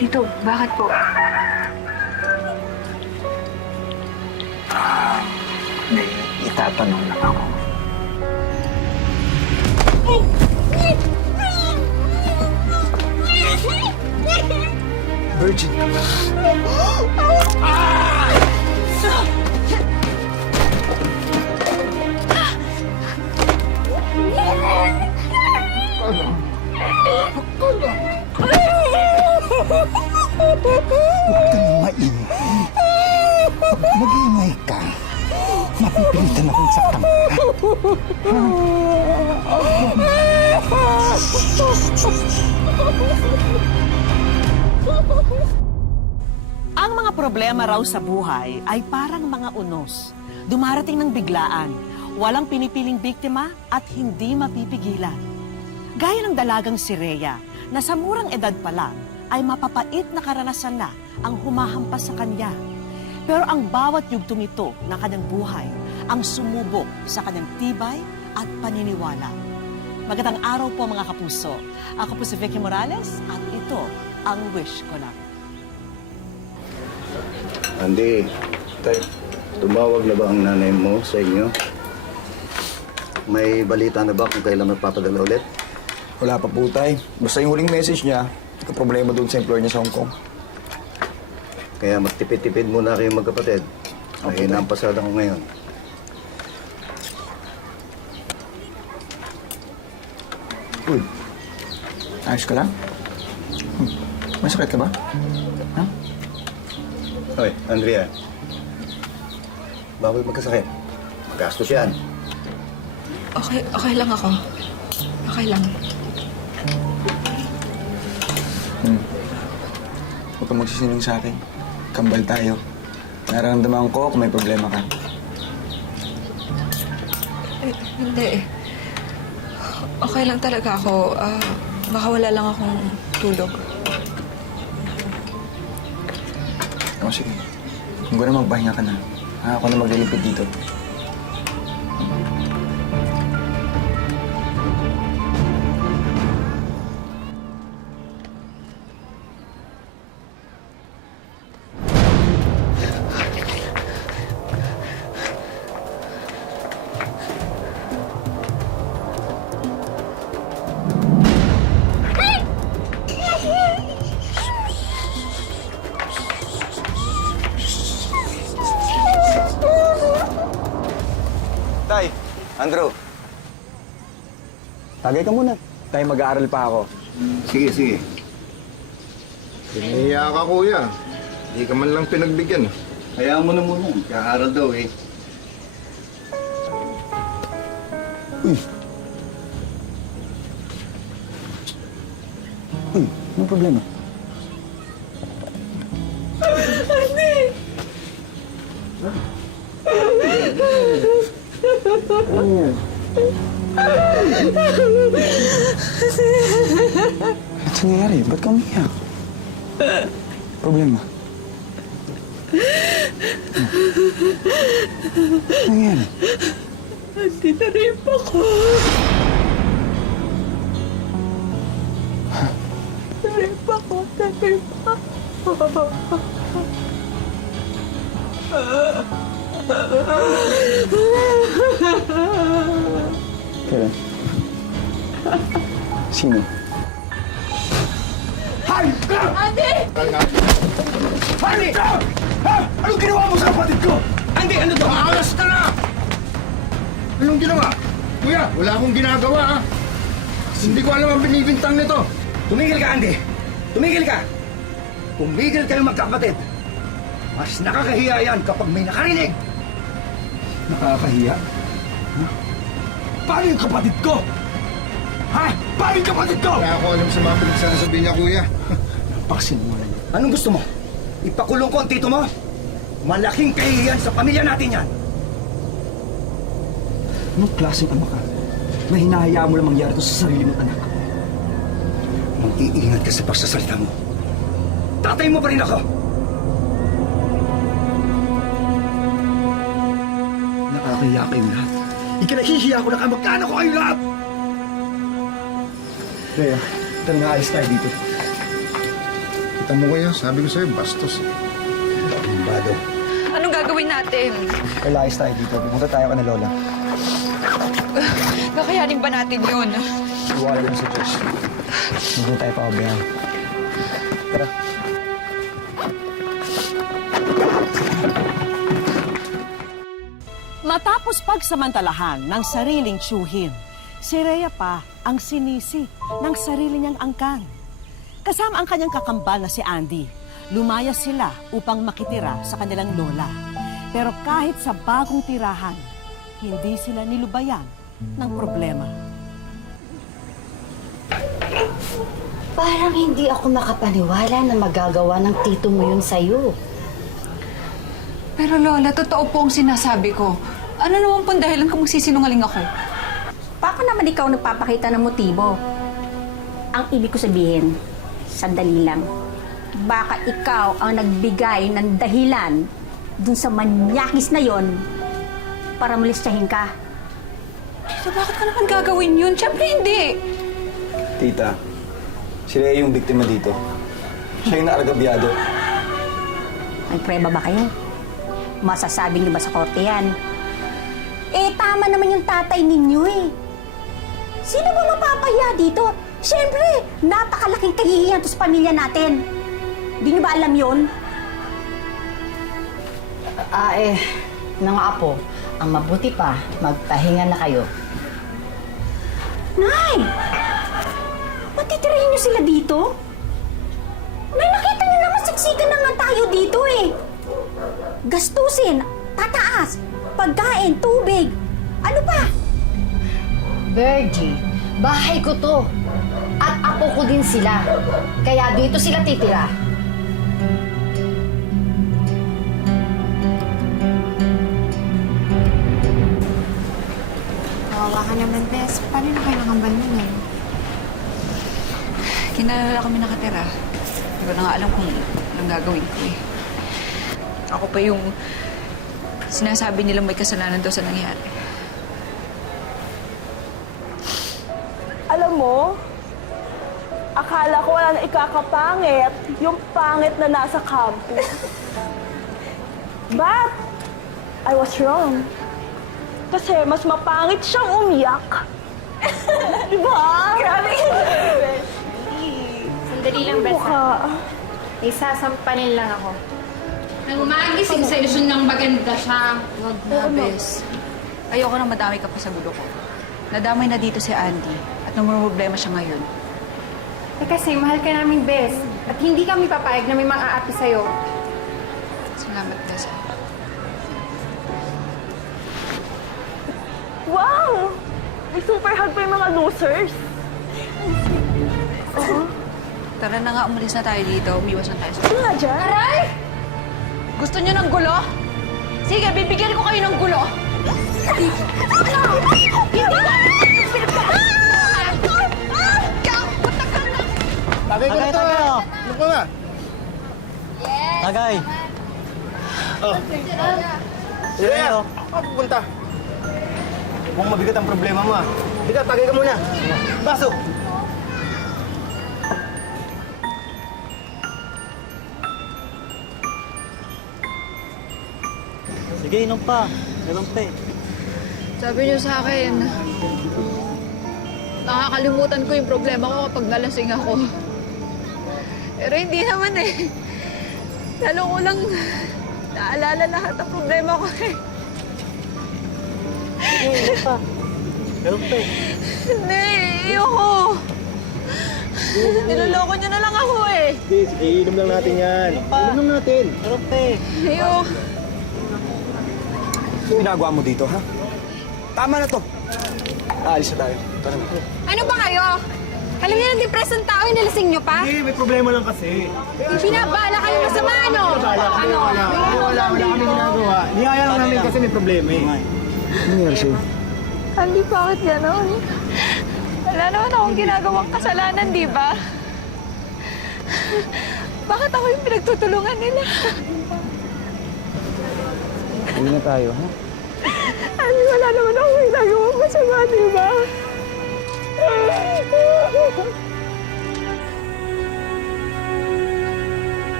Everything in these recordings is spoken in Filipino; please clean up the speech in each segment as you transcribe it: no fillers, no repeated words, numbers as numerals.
Tito, bakit po? May itatanong lang ako. Virgin. Huwag ka nang maingay. Pag mag-iingay ka, mapipilitan akong saktan ka. Ang mga problema raw sa buhay ay parang mga unos. Dumarating ng biglaan, walang pinipiling biktima at hindi mapipigilan. Gaya ng dalagang si Rhea, na sa murang edad pa lang ay mapapait na karanasan na ang humahampas sa kanya. Pero ang bawat yugtong ito ng kanyang buhay ang sumubok sa kanyang tibay at paniniwala. Magandang araw po mga kapuso. Ako po si Vicky Morales at ito ang Wish Ko Lang. Andy, tumawag na ba ang nanay mo sa inyo? May balita na ba kung kailan magpapadala ulit? Wala pa po, Tay. Basta yung huling message niya, problema doon sa employer niya sa Hong Kong. Kaya magtipid-tipid muna kayong magkapatid. Mahina ang pasada ko ngayon. Uy, ayos ka lang? May sakit ka ba? Ha? Hoy, Andrea. Bawal magkasakit. Magastos yan. Okay lang ako. Okay lang. Huwag kang magsisinungaling sa akin. Kambal tayo. Nararamdaman ko kung may problema ka. Hindi. Okay lang talaga ako. Baka wala lang akong tulog. O sige. Kung gano'n magpahinga ka na. Ako na maglilipid dito. Tay, Andrew. Tagay ka muna. Tayo mag-aaral pa ako. Sige, sige. Pinahiya ka, kuya. Hindi ka man lang pinagbigyan. Hayaan mo na muna. Kaaral daw eh. Uy, anong problema? Ano yan? Ba't nangyayari? Ba't ka umiyak? Problema? Ano nangyayari? Hindi na rin ako. Narip ako. Kailan? Sino? Andi! Ha? Anong ginawa mo sa kapatid ko? Andi, ano to? Maalas ka na! Anong ginawa? Kuya, wala akong ginagawa, ha? Hindi ko alam ang binibintang nito. Tumigil ka, Andy. Tumigil ka. Tumigil kayo magkapatid. Mas nakakahiya yan kapag may nakarinig. Nakakahiya? Paano yung kapatid ko? Ha? Paano yung kapatid ko? Wala ako alam sa mga pinagsasabi niya, kuya. Napakasinungaling niya. Anong gusto mo? Ipakulong ko ang tito mo? Malaking kahihiyan sa pamilya natin yan. Anong klaseng ama ka? Na hinahayaan mo lang mangyari ito sa sarili mong anak. Mag-iingat ka sa pagsasalita mo. Tatay mo pa rin ako. Nakakahiya kayong lahat. Ikinahihiya ko na kamag-anak ko kayong lahat. Kaya, tara na ayos tayo dito. Kita mo kaya, sabi ko sa'yo, bastos. Bado. Anong gagawin natin? Kalayas tayo dito. Pumunta tayo ka na Lola. Kakayanin ba natin yun? Iwala lang sa Diyos. Hindi tayo pababayaan. Tara. Matapos pagsamantalahan ng sariling tiyuhin, si Rhea pa ang sinisi ng sarili niyang angkan. Kasama ang kanyang kakambal na si Andy, lumayas sila upang makitira sa kanilang lola. Pero kahit sa bagong tirahan, hindi sila nilubayan ng problema. Parang hindi ako makapaniwala na magagawa ng tito mo yun sa'yo. Pero Lola, totoo po ang sinasabi ko. Ano naman pong dahilan kung magsisinungaling ako? Baka naman ikaw nagpapakita ng motibo. Ang ibig ko sabihin, sandali lang. Baka ikaw ang nagbigay ng dahilan dun sa manyakis na yon para molestahin ka. So bakit ka naman gagawin yun? Siyempre hindi. Tita, si Rhea yung biktima dito. Siya yung naargabyado. May prueba ba kayo? Masasabi niyo ba sa korte yan? Eh, tama naman yung tatay ninyo eh. Sino ba mapapahiya dito? Siyempre, napakalaking kahihiyan to sa pamilya natin. Di niyo ba alam yun? Mga apo, ang mabuti pa, magpahinga na kayo. Nay! Patitirahin niyo sila dito? Nay, nakita niyo naman siksikan na nga tayo dito eh. Gastusin, tataas, pagkain, tubig. Ano pa? Virgie, bahay ko to. At apo ko din sila. Kaya dito sila titira. Kawawa ka naman, Bes. Paano na kayo nakambal mo ngayon? Kinalala kami nakatira. Hindi ko na nga alam kung anong gagawin ko eh. Ako pa yung sinasabi nilang may kasalanan daw sa nangyari. Alam mo, akala ko wala na ikakapangit yung pangit na nasa campus. But, I was wrong. Kasi mas mapangit siyang umiyak. Diba? Grabe! Sandali lang, Bes. Isasampanin lang ako. Nang umagising sa ilusyon ng maganda siya. Wag na, Bes. Ayoko na madami ka pa sa gulo ko. Nadamay na dito si Andy at namumroblema siya ngayon. Eh kasi mahal ka namin, Bes. At hindi kami papayag na may mang-aapi sa'yo. Salamat, Bes. Wow! May super hug pa yung mga losers. Tara na nga, umalis na tayo dito. Umiwas na tayo sa... Ano nga dyan? Aray! Gusto niyo ng gulo? Sige, bibigyan ko kayo ng gulo. Tagay ko na to! Ano ko nga? Tagay! Oh. Sige, ako pupunta. Mukhang mabigat ang problema mo ah. Dika, tagay ka muna. Baso! Sige, inom pa. Meron pa eh. Sabi niyo sa akin, nakakalimutan ko yung problema ko kapag nalasing ako. Pero hindi naman eh. Lalo ko lang naalala lahat ng problema ko eh. Sige, inom pa. Meron pa eh. Hindi, ayoko. Niloloko niyo na lang ako eh. Sige, inom lang natin yan. Inom lang natin. Meron pa eh. Ayoko. Ano ginagawa mo dito, ha? Tama na to. Aalis na tayo. Tara na. Ano ba kayo? Alam niyo ng depression tao, inalasing niyo pa? Hindi, may problema lang kasi. Pinabala kayo masama, ano? Ano? Wala kami ginagawa. Niyaya lang namin kasi may problema eh. Ano nangyari sa'yo? Andy, bakit gano'n? Wala naman akong ginagawang kasalanan, di ba? Bakit ako yung pinagtutulungan nila? Uwi na tayo, ha? Andy, wala naman akong ginagawang masama, di ba?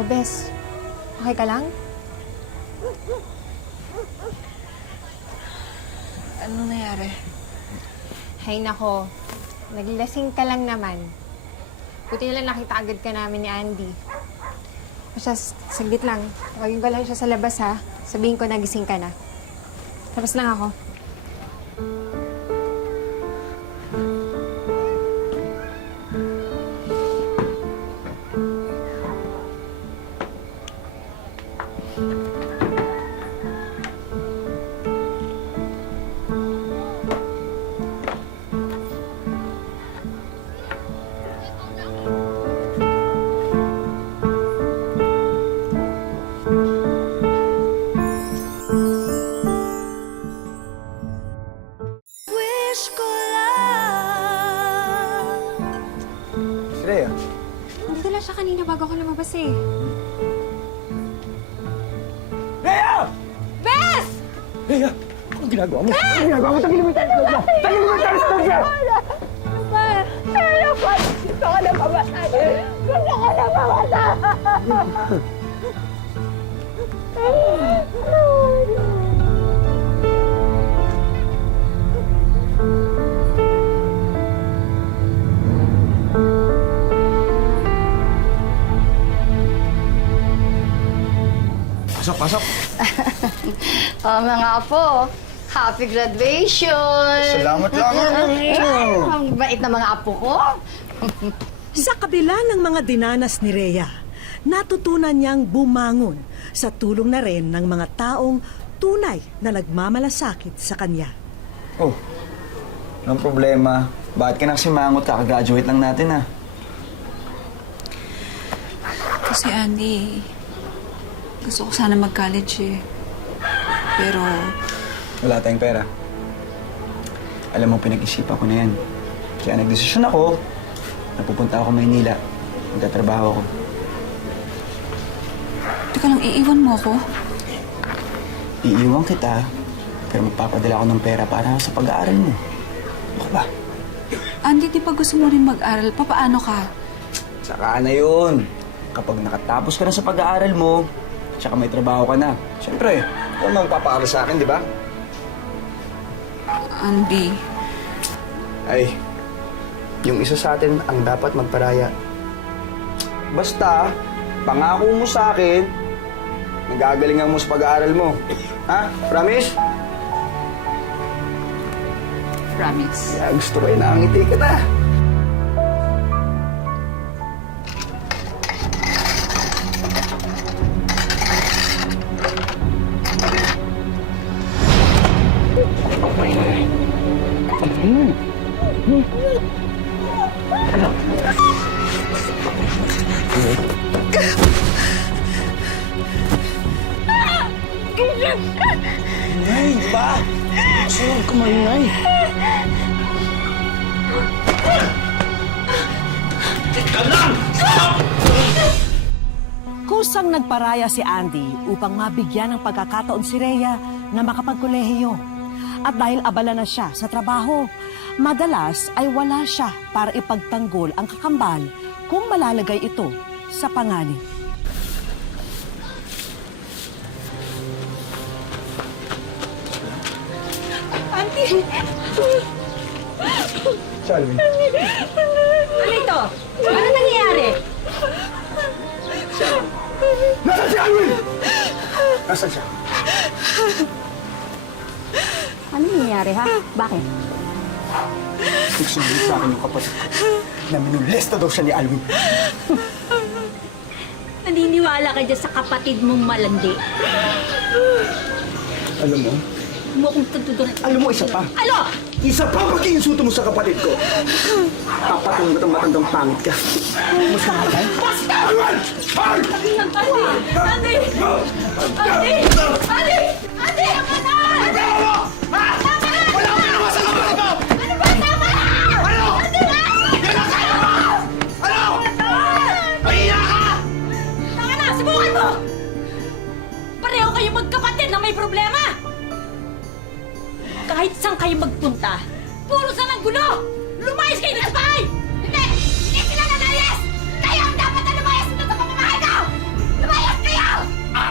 Oh, Bes. Okay ka lang? Anong nangyari? Hay nako. Naglasing ka lang naman. Buti na lang nakita agad ka namin ni Andy. Basta, saglit lang. Tawagin ko lang siya sa labas, ha? Sabihin ko nagising ka na. Tapos lang ako. Rhea, Nandito lang siya kanina bago ako lumabas, eh. Rhea! Bes! Rhea! Anong ginagawa mo? Anong ginagawa mo? Tagilin mo yung telescope mo! Tagilin mo yung telescope mo! Gusto ko na mamatay. Gusto ko na mamatay. Pasok, pasok. Mga apo, happy graduation! Salamat lang. Ang bait na mga apo ko. Sa kabila ng mga dinanas ni Rhea, natutunan niyang bumangon sa tulong na rin ng mga taong tunay na nagmamalasakit sa kanya. Oh, anong problema? Bakit ka nagsimangot? Kaka-graduate lang natin, ah. Kasi Andy, gusto ko sana mag-college eh. Pero Wala tayong pera. Alam mo, pinag-isipan ko na yan. Kaya nagdesisyon ako, napupunta ako Maynila. Magtatrabaho ako. teka lang, iiwan mo ako? Iiwan kita, pero magpapadala ako ng pera para sa pag-aaral mo. Ano ba? Andy, di ba gusto mo rin mag-aral? Papaano ka? Saka na yun. Kapag nakatapos ka na sa pag-aaral mo, tsaka may trabaho ka na. Siyempre, ikaw naman magpapaaral sa akin, di ba? Andy, Ay, yung isa sa atin ang dapat magparaya. Basta, pangako mo sa akin, nagagalingan mo sa pag-aaral mo. Ha? Promise? promise. Kaya gusto ko yung nakangiti ka na. Nay, di ba? Sunod ka maingay. Kusang nagparaya si Andy upang mabigyan ng pagkakataon si Rhea na makapagkolehiyo. At dahil abala na siya sa trabaho, madalas ay wala siya para ipagtanggol ang kakambal kung malalagay ito sa panganib. Salve. Ano ito? Ano nangyayari? Nasaan si Alwin? Nasaan siya? Ano nangyayari, ha? Bakit? Nagsumbong sa akin yung kapatid ko na minulesta daw siya ni Alvin. Naniniwala ka dyan sa kapatid mong malandi. Alam mo, Mo kong tutudurin. alam mo isa pa. Ano? Isa pa pag-iinsulto mo sa kapatid ko. Papatong mo itong matandang pangit ka. Mas ka matay? Basta! Alwan! Al! Andy! Andy! Andy! Andy! Andy! Tama na! Ano? Ha? Wala akong ginawa sa kapatid ko! Ano ba? Tama na! Ano? Andy na! Yan ang kaya mo! Ano? Mahiya ka! Tama na! Subukan mo! Pareho kayo magkapatid na may problema! Kahit saan kayo magpunta, puro sa ng gulo! Lumayas kayo na sa bahay! Hindi! Hindi sila nalayas! Kayo ang dapat na lumayas dito sa pamamahay ko!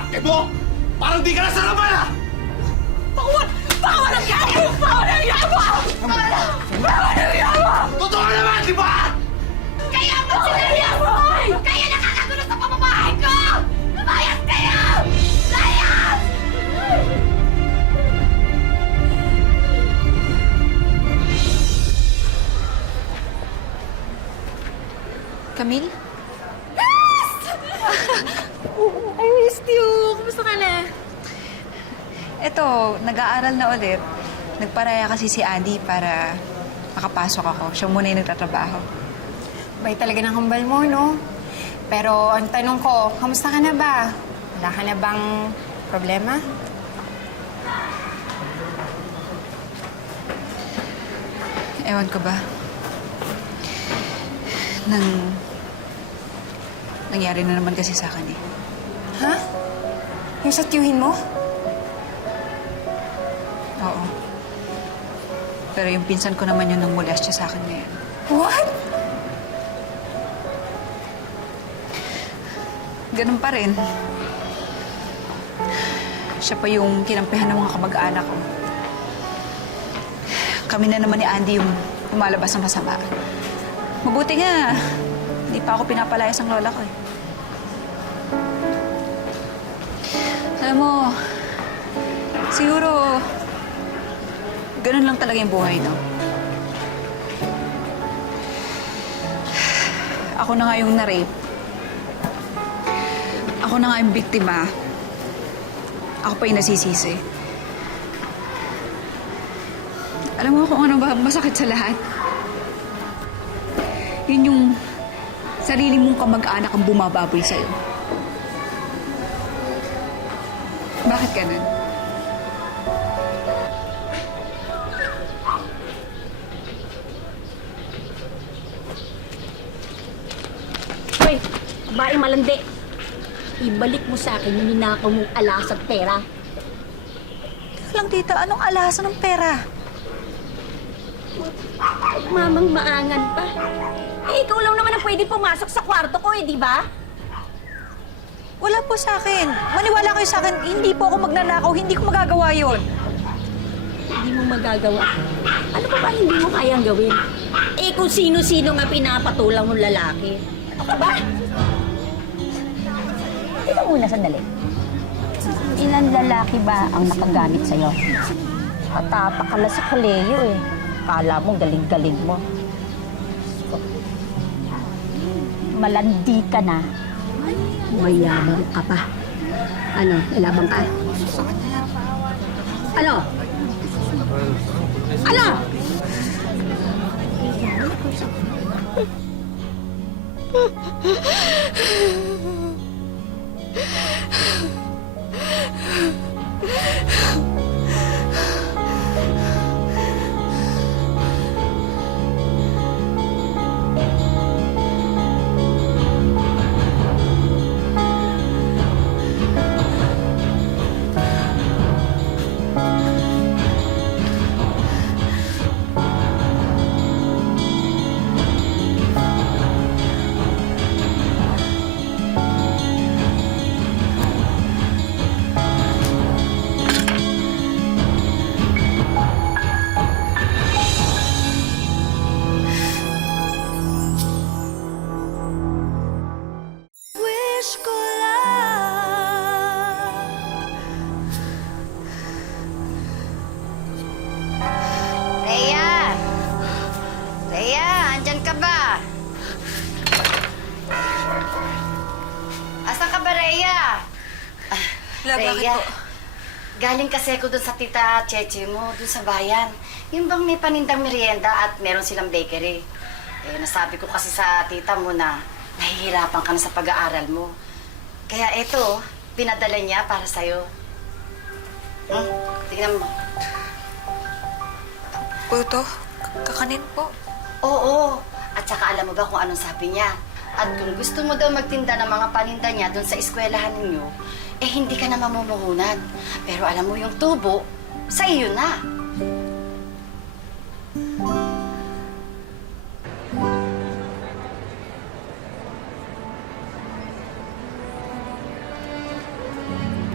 diskarte mo! Parang di ka na sarapan ah! Walang yawa! Totoo naman, di ba? Kaya mo sinabi mo! Kaya nakakagulo sa pamamahay ko! Lumayas kayo! Layas! Camille? I missed you! Kumusta ka na? Eto, nag-aaral na ulit. Nagparaya kasi si Andy para makapasok ako. Siya muna yung nagtatrabaho. Bay talaga ng kambal mo, no? Pero ang tanong ko, kamusta ka na ba? Wala ka na bang problema? Ewan ko ba? Nangyari na naman kasi sa akin eh. Ha? Yung sa tiyuhin mo? Oo. Pero yung pinsan ko naman yung nangmolestya sa akin ngayon. What? Ganun pa rin. Siya pa yung kinampihan ng mga kamag-anak ko. Kami na naman ni Andy yung lumalabas ng masama. Mabuti nga, hindi pa ako pinapalayas ng lola ko eh. Alam mo, siguro, ganun lang talaga yung buhay, no? Ako na nga yung na-rape. Ako na nga yung biktima. Ako pa yung nasisisi. Alam mo kung ano ba masakit sa lahat? Yun yung sarili mong kamag-anak ang bumababoy sa'yo. Bakit ganun? Hoy, babae malandi. Ibalik mo sa akin yung ninakaw mong alas at pera. Teka lang, tita. Anong alasan ng pera? Mamang maangan pa. Eh, ikaw lang naman ang pwede pumasok sa kwarto ko eh, di ba? Wala po sa akin. Maniwala kayo sa akin, hindi po ako magnanakaw. Hindi ko magagawa yon. Hindi mo magagawa. Ano pa ba hindi mo kayang gawin? Eh, kung sino-sino nga pinapatulang mong lalaki. Ano ka ba? Ito muna, sandali. Ilan lalaki ba ang nakagamit sa'yo? Patapa ka lang sa koleyo eh. Kala mo galing-galing mo. Malandi ka na. Mayabang ka pa. Ano? Lalabang ka? Ano? Ano? Rhea! Rhea, andyan ka ba? Asan ka ba, Rhea? Bakit po? Galing kasi ako dun sa tita Cheche mo, dun sa bayan. Yung bang may panindang merienda at meron silang bakery. Eh, nasabi ko kasi sa tita mo na nahihirapan ka na sa pag-aaral mo. Kaya eto, pinadala niya para sa'yo. Tingnan mo. Puto, kakanin po. Oo. At saka alam mo ba kung anong sabi niya? At kung gusto mo daw magtinda ng mga paninda niya doon sa eskwelahan ninyo, eh hindi ka na mamumuhunan. Pero alam mo yung tubo, sa iyo na.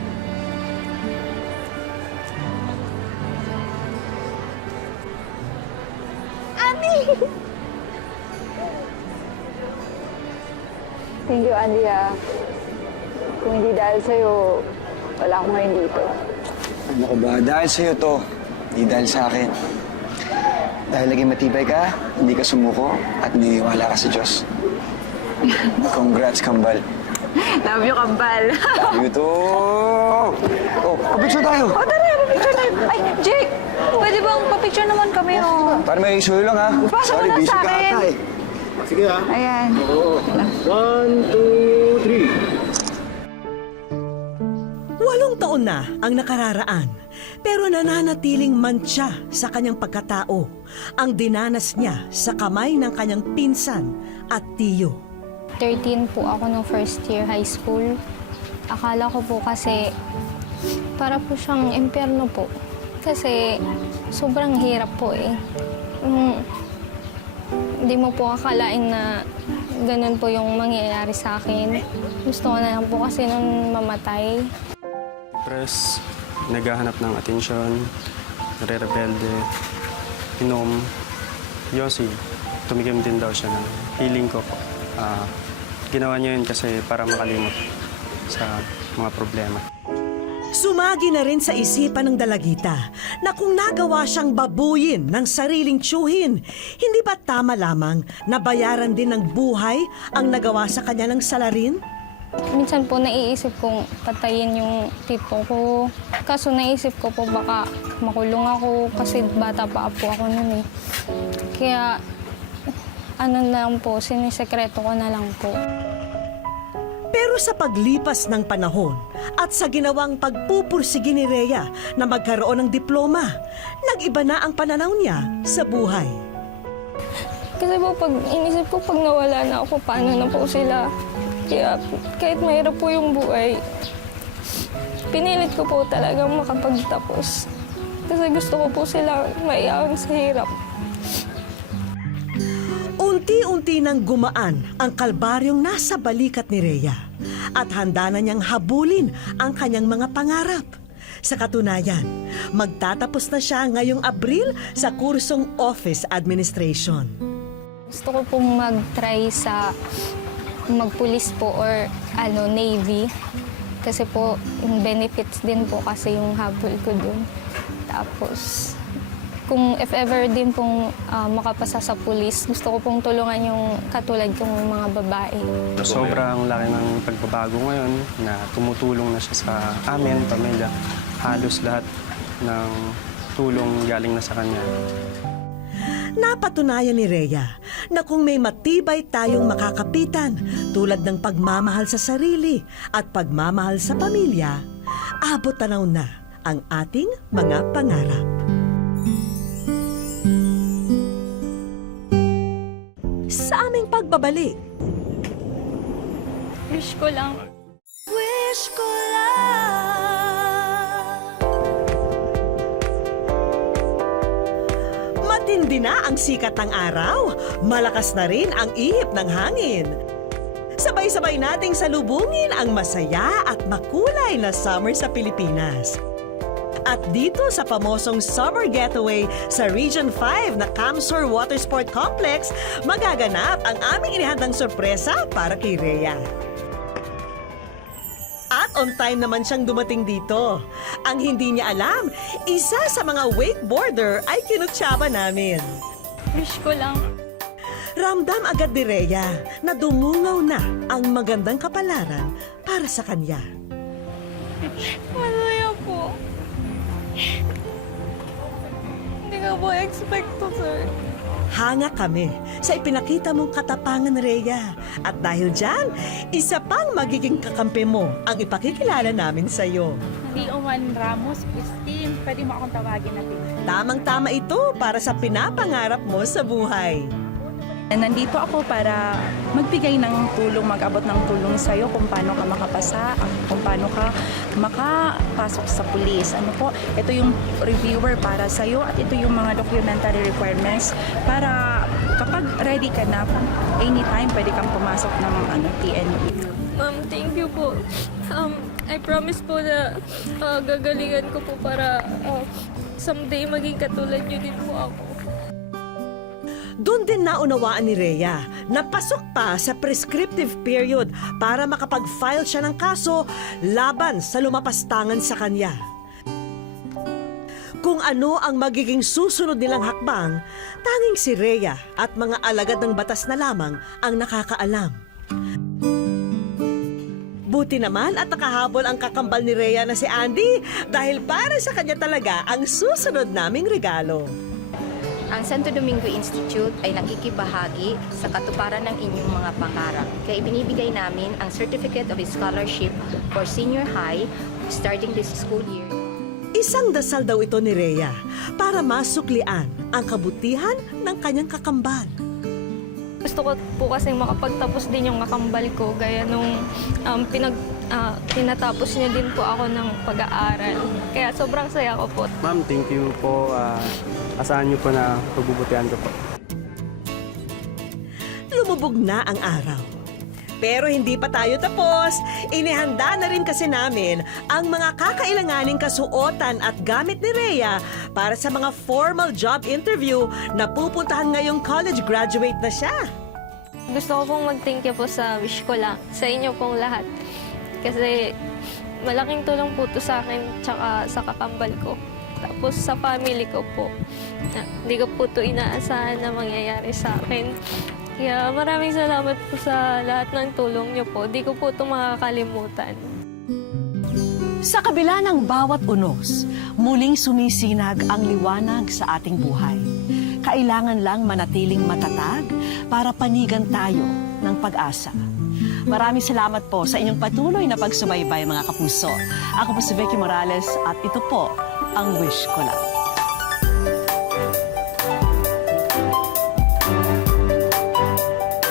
Andy! Thank you, Andy, ah. Kung hindi dahil sa'yo, wala akong ngayon dito. Ano ko ba? Dahil sa'yo to. Hindi dahil sa akin. Dahil laging matibay ka, hindi ka sumuko, at niniwala ka sa Diyos. Congrats, Kambal. Love you, Kambal. Love you too! Oh, papicture tayo! O, tara, papicture tayo. Ay, Jake! Pwede bang papicture naman kami, oh? Para may isuyo lang, ha? Pasok mo lang busy sa ka akin. ata, eh. Sige ha. Ayan. Oo. 1, 2, 3. 8 taon na ang nakararaan, pero nananatiling mantsa sa kanyang pagkatao ang dinanas niya sa kamay ng kanyang pinsan at tiyo. 13 po ako nung first year high school. Akala ko po kasi para po siyang impyerno po. Kasi sobrang hirap po eh. Hindi mo po akalain na ganun po yung mangyayari sa akin. Gusto ko na lang po kasi nung mamatay. Press, naghahanap ng atensyon, nare-rebelde, inom. Yossi, tumigim din daw siya ng healing ko po. Ginawa niya yun kasi para makalimot sa mga problema. Sumagi na rin sa isipan ng dalagita na kung nagawa siyang babuyin ng sariling tiyuhin, hindi ba tama lamang na bayaran din ng buhay ang nagawa sa kanya ng salarin? Minsan po naiisip kong patayin yung tito ko. Kaso naisip ko po baka makulong ako kasi bata pa po ako nun eh. Kaya ano na lang po, sinisekreto ko na lang po. Pero sa paglipas ng panahon at sa ginawang pagpupursige ni Rhea na magkaroon ng diploma, nag-iba na ang pananaw niya sa buhay. Kasi po pag inisip ko pag nawala na ako, paano na po sila? Kaya kahit mahirap po yung buhay, pinilit ko po talagang makapagtapos. Kasi gusto ko po sila maiyakan sa hirap. Unti-unti nang gumaan ang kalbaryong nasa balikat ni Rhea at handa na niyang habulin ang kanyang mga pangarap. Sa katunayan, magtatapos na siya ngayong Abril sa kursong Office Administration. Gusto ko pong mag-try sa magpulis po or Navy. Kasi po, yung benefits din po kasi yung habol ko dun. Tapos, kung if ever din pong makapasa sa pulis, gusto ko pong tulungan yung katulad kong mga babae. Sobrang laki ng pagbabago ngayon na tumutulong na siya sa amin, pamilya. Halos lahat ng tulong galing na sa kanya. Napatunayan ni Rhea na kung may matibay tayong makakapitan tulad ng pagmamahal sa sarili at pagmamahal sa pamilya, abot tanaw na ang ating mga pangarap. Sa aming pagbabalik, Wish ko lang. wish ko lang matindi na ang sikat ng araw, malakas na rin ang ihip ng hangin. Sabay-sabay nating salubungin ang masaya at makulay na summer sa Pilipinas. At dito sa pamosong summer getaway sa Region 5 na Camsor Water Sport Complex, magaganap ang aming inihandang sorpresa para kay Rhea. At on time naman siyang dumating dito. Ang hindi niya alam, isa sa mga wakeboarder ay kinutsaba namin. Wish ko lang. Ramdam agad ni Rhea na dumungaw na ang magandang kapalaran para sa kanya. Masaya po. Hindi ka po expect to, sir. Hanga kami sa ipinakita mong katapangan, Rhea. At dahil dyan, isa pang magiging kakampi mo ang ipakikilala namin sa iyo. Leoman Ramos, Christine, pwede mo akong tawagin natin. Tamang-tama ito para sa pinapangarap mo sa buhay. Nandito ako para magbigay ng tulong, mag-abot ng tulong sa'yo kung paano ka makapasa, kung paano ka makapasok sa pulis. Ano po, ito yung reviewer para sa'yo at ito yung mga documentary requirements para kapag ready ka na, anytime pwede kang pumasok ng TNU. Ma'am, thank you po. I promise po na gagalingan ko po para someday maging katulad niyo din po ako. Doon din naunawaan ni Rhea na pasok pa sa prescriptive period para makapag-file siya ng kaso laban sa lumapastangan sa kanya. Kung ano ang magiging susunod nilang hakbang, tanging si Rhea at mga alagad ng batas na lamang ang nakakaalam. Buti naman at nakahabol ang kakambal ni Rhea na si Andy dahil para sa kanya talaga ang susunod naming regalo. Ang Santo Domingo Institute ay nakikibahagi sa katuparan ng inyong mga pangarap. Kaya ibinibigay namin ang Certificate of Scholarship for Senior High starting this school year. Isang dasal daw ito ni Rhea para masuklian ang kabutihan ng kanyang kakambal. Gusto ko po kasi makapagtapos din yung kakambal ko, gaya nung tinatapos niya din po ako ng pag-aaral. Kaya sobrang saya ko po. Ma'am, thank you po. Asahan niyo po na pagbubutihan ko po. Lumubog na ang araw. Pero hindi pa tayo tapos. Inihanda na rin kasi namin ang mga kakailanganing kasuotan at gamit ni Rhea para sa mga formal job interview na pupuntahan ngayong college graduate na siya. Gusto ko pong mag-thank you po sa wish ko lang, sa inyo pong lahat. Kasi malaking tulong po to sa akin tsaka sa kakambal ko. Tapos sa family ko po. Hindi ko po to inaasahan na mangyayari sa akin. Kaya maraming salamat po sa lahat ng tulong niyo po. Di ko po ito makakalimutan. Sa kabila ng bawat unos, muling sumisinag ang liwanag sa ating buhay. Kailangan lang manatiling matatag para panigan tayo ng pag-asa. Maraming salamat po sa inyong patuloy na pagsubaybay, mga kapuso. Ako po si Vicky Morales at ito po ang Wish Ko Lang.